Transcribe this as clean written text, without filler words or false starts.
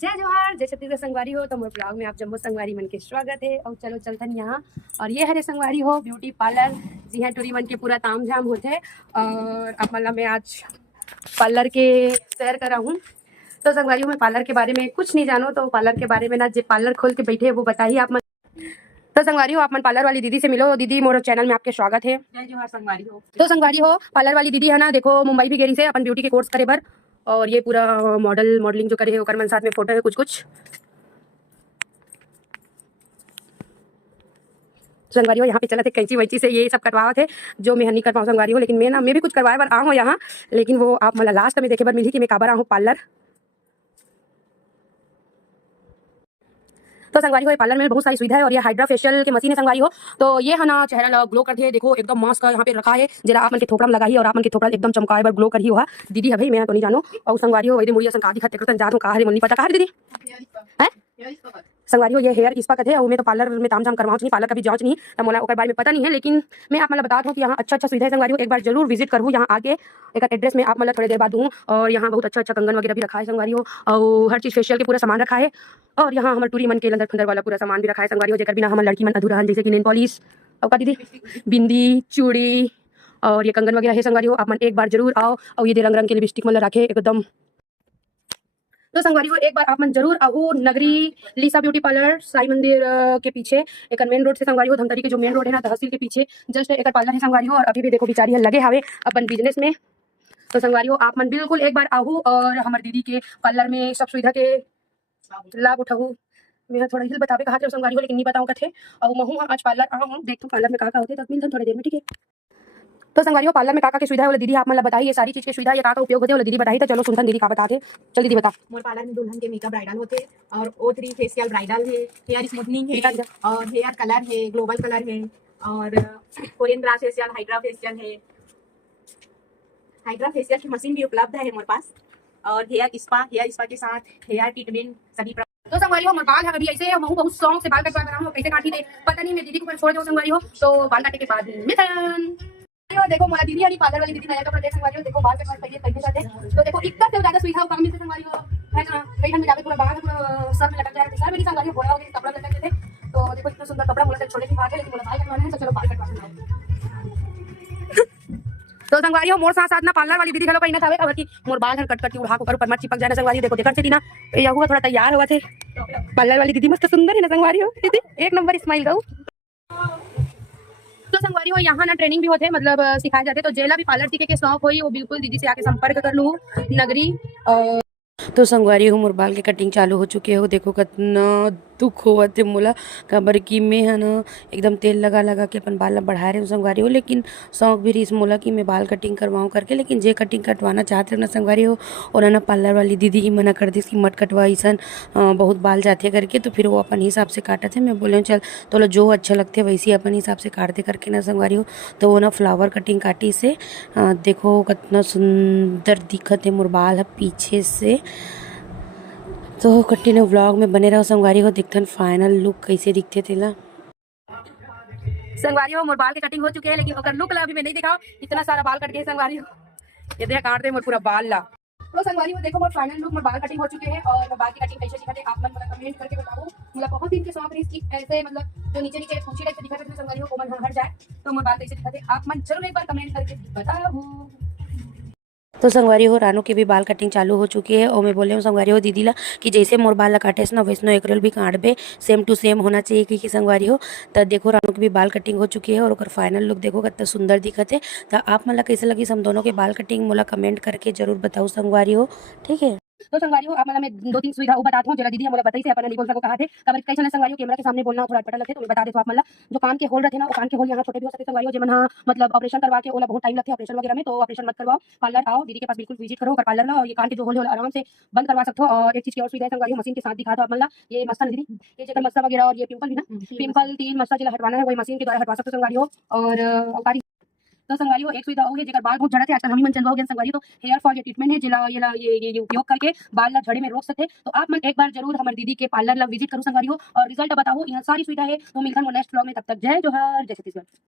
जय जोहार, जय छत्तीसगढ़ संगवारी हो। तो मोर ब्लॉग में आप जम्मो संगवारी मन के स्वागत है। और चलो चलतन यहाँ और ये हरे संगवारी हो ब्यूटी पार्लर जी हाँ टूरी मन के पूरा ताम झाम होते। और अब मतलब मैं आज पार्लर के सैर करा हूँ। तो संगवारी में पार्लर के बारे में कुछ नहीं जानो, तो पार्लर के बारे में ना जो पार्लर खोल के बैठे वो बताइए आप मन। तो संगवारी हो आप मन पार्लर वाली दीदी से मिलो। दीदी मोर चैनल में आपके स्वागत है। जय जोहार संगवारी हो। तो संगवारी हो पार्लर वाली दीदी है ना, देखो मुंबई भी गेरी से अपन ब्यूटी के कोर्स करे बर। और ये पूरा मॉडलिंग जो करे है ओकर मन साथ में फोटो है कुछ कुछ। संगवारी हो यहाँ पे चला थे कैंची वैंची से ये सब कटवावा थे जो मैं नहीं कर पाऊँ संगवारी हो। लेकिन मैं भी कुछ करवाए बार आऊँ यहाँ, लेकिन वो आप मतलब लास्ट में देखे बार मिली कि मैं काबर आऊँ पार्लर। तो संगवारी हो पार्लर में बहुत सारी सुविधा है। और ये हाइड्रा फेशियल की मशीन है संगवारी हो। तो ये है ना चेहरा ग्लो करती है। देखो एकदम मास्क यहाँ पे रखा है, जरा आप मन के थोपड़ा में लगाई और आप मन के थोपड़ा एकदम चमकाए बार ग्लो करी हुआ दीदी है भाई। मैं तो नहीं जानो। और संगवारी हो वही मुड़िया संका दिखा करतन जात हूँ कहा नहीं पता कहा दीदी है संगवारी हो। ये हेयर स्पा का थे और मैं तो पार्लर में ताम झाम करवाऊँ नहीं, पार्लर का भी जांच नहीं तो मोला ओकर बारे में पता नहीं है। लेकिन मैं आप मतलब बता दूँ कि यहाँ अच्छा सुविधा है संगवारी हो। एक बार जरूर विजिट करूँ यहाँ आके। एक एड्रेस में आप मतलब थोड़ी देर बाद दूँ। और यहाँ बहुत अच्छा कंगन वगैरह भी रखा है संगवारी हो। और हर चीज़ फेशियल के पूरा सामान रखा है। और यहाँ हमारे टूरी मन के अंदर खंडर वाला पूरा सामान भी रखा है संगवारी हो। जेकर बिना हमारे लड़की मन अधूरा हन, जैसे कि नेल पॉलिश और का दीदी बिंदी चूड़ी और ये कंगन वगैरह है संगवारी हो। आप मन एक बार जरूर आओ। और ये रंग रंग के लिपस्टिक मतलब रखे एकदम। तो संगवारी हो एक बार आप मन जरूर आओ नगरी लीसा ब्यूटी पार्लर साई मंदिर के पीछे एक मेन रोड से संगवारी हो। धमतरी के जो मेन रोड है ना तहसील के पीछे जस्ट एक पार्लर है संगवारी हो। और अभी भी देखो बेचारी लगे हावे अपन बिजनेस में। तो संगवारी हो आप मन बिल्कुल एक बार आओ और हमारे दीदी के पार्लर में सब सुविधा के लाभ उठाऊ। मैं थोड़ा हिल बतावे कहा संगवारी हो, लेकिन नहीं बताऊँ कथे। और महू आज पार्लर आऊँ देखो पार्लर में कहा होते तब मिलता थोड़ी देर में, ठीक है। तो संगवारी हो पार्लर में काका की सुविधा है दीदी आप मतलब बताइए। ये सारी चीज की सुविधा ये काका उपयोग होते हैं दीदी बताइए। तो चलो सुनता दीदी का बताते। चल दीदी बता। मोर पार्लर में दुल्हन के मेकअप ब्राइडल होते और O3 फेशियल ब्राइडल है, हेयर स्मूथनिंग है और हेयर कलर है, ग्लोबल कलर है और Korean grass facial, hydra facial है। हाइड्रा फेशियल की मशीन भी उपलब्ध है मोर पास। और हेयर स्पा के साथ हेयर ट्रीटमेंट सभी। तो संगवारी हो बाल है अभी ऐसे महू बहुत शौक से बाल कटवा कर हूँ। कैसे काटी थे पता नहीं, मैं दीदी को छोड़ दो संगवारी हो। तो बाल काटे के बाद मिथन देखो मोला दीदी वाली पार्लर वाली दीदी नया कपड़ा देख संगवारी हो। देखो बाल कटवा पहले पहले जाते तो देखो इतना से ज्यादा सुविधा काम मिलते संगवारी हो है ना। कहीं हम जाके पूरा बाल पूरा सर में लटक जाए सर मेरी संगवारी हो बोला होगी कपड़ा लटक थे। तो देखो इतना सुंदर कपड़ा मोला छोटे की बात है, लेकिन मोला बाल कटवाना है तो चलो बाल कटवा। तो संगवारी हो मोर साथ ना पार्लर वाली दीदी घलो पहिना थावे काबर की मोर बाल हर कट कट के उड़ा के ऊपर मत चिपक जाना संगवारी। देखो देखर से ना ये हुआ थोड़ा तैयार हुआ थे। पार्लर वाली दीदी मस्त सुंदर है ना संगवारी हो। दीदी एक नंबर स्माइल दो। तो संगवारी हो यहाँ ना ट्रेनिंग भी होते हैं मतलब सिखाए जाते। तो जेला भी पार्लर सीखे के शौक होई वो बिल्कुल दीदी से आके संपर्क कर लू नगरी। तो संगवारी हो मोर बाल के कटिंग चालू हो चुके हो। देखो कितना दुख हुआ थे मोला काबर की मैं है ना एकदम तेल लगा लगा के अपन बाल बढ़ा रहे हूँ संगवारी हो। लेकिन शौक भी रही मोला कि मैं बाल कटिंग करवाऊँ करके। लेकिन जे कटिंग कटवाना चाहते हो ना संगवारी हो और ना पार्लर वाली दीदी ही मना कर दी कि मत कटवा ऐसा बहुत बाल जाते करके। तो फिर वो अपन हिसाब से काटा थे। मैं बोले चल तो जो अच्छा लगते वैसे अपन हिसाब से काटते करके ना संगवारी हो। तो वो ना फ्लावर कटिंग काटी से देखो कितना सुंदर दिखत है मोर बाल है पीछे से। तो कंटिन्यू व्लॉग में बने रहो संगवारी हो। दिखतन फाइनल लुक कैसे दिखते थे ला संगवारी हो। मोर बाल के कटिंग हो चुके हैं, लेकिन अगर लुक ला अभी मैं नहीं दिखाऊं। इतना सारा बाल कट गए संगवारी हो। ये देख काट दे मोर पूरा बाल ला। तो संगवारी हो देखो मोर फाइनल लुक मोर बाल कटिंग हो चुके हैं। और बाल की कटिंग कैसे दिखते आप मन मतलब कमेंट करके बताओ। मतलब बहुत दिन के शौक रही कि ऐसे मतलब जो नीचे नीचे पूछी टाइप से दिखते थे संगवारी हो वो मन हट जाए। तो मोर बाल कैसे दिखते आप मन जरूर एक बार कमेंट करके बताओ। तो संगवारी हो रानू की भी बाल कटिंग चालू हो चुकी है। और मैं बोले हूँ संगवारी हो दीदी ला कि जैसे मोर बाल ला काटे ना वैसनो एकरल भी काट बे सेम टू सेम होना चाहिए कि संगवारी हो। तो देखो रानू की भी बाल कटिंग हो चुकी है और फाइनल लुक देखो कितना सुंदर दिखत है। तो आप मतलब कैसे लगी हम दोनों के बाल कटिंग मोला कमेंट करके जरूर बताओ संगवारी हो, ठीक है। तो संगवारी हो आप मतलब मैं दो तीन सुविधा वो बताता हूँ जरा दीदी हमारा बताई से अपन नहीं बोल सको कहा थे कबर कैसे ना संगवारी हो कैमरा के सामने बोलना थोड़ा अटपटा लगते। तो मैं बता दे तो आप मतलब जो कान के होल रहते ना वो कान के होल यहाँ छोटे भी हो सकते संगवारी हो। जब हाँ मतलब ऑपरेशन करवा के ओला बहुत टाइम लगता है ऑपरेशन वगैरह में। तो ऑपरेशन मत करवाओ, पार्लर आओ दीदी के पास बिल्कुल विजिट करो और पार्लर ला और ये कान के जो होल है आराम से बंद करवा सकते हो। और एक चीज की और सुविधा है संगवारी हो मशीन के साथ दिखा दो आप मतलब ये मस्ता दीदी ये जगह मस्ता वगैरह और ये पिंपल भी ना पिंपल तीन मस्ता जिला हटवाना है वही मशीन के द्वारा हटवा सकते हो संगवारी हो। और तो संगवारी हो एक सुविधा हो गई जेकर बाल बहुत झड़ते आजकल हम ही मन चलवाओगे संगवारी। तो हेयर फॉल ये ट्रीटमेंट है जिला ये उपयोग करके बाल ला झड़े में रोक सकते। तो आप मन एक बार जरूर हमारी दीदी के पार्लर ला विजिट करो संगवारी हो और रिजल्ट बताओ। यहाँ सारी सुविधा है। तो मिलकर नेक्स्ट ब्लॉग में, तब तक जय जोहार जय छत्तीसगढ़।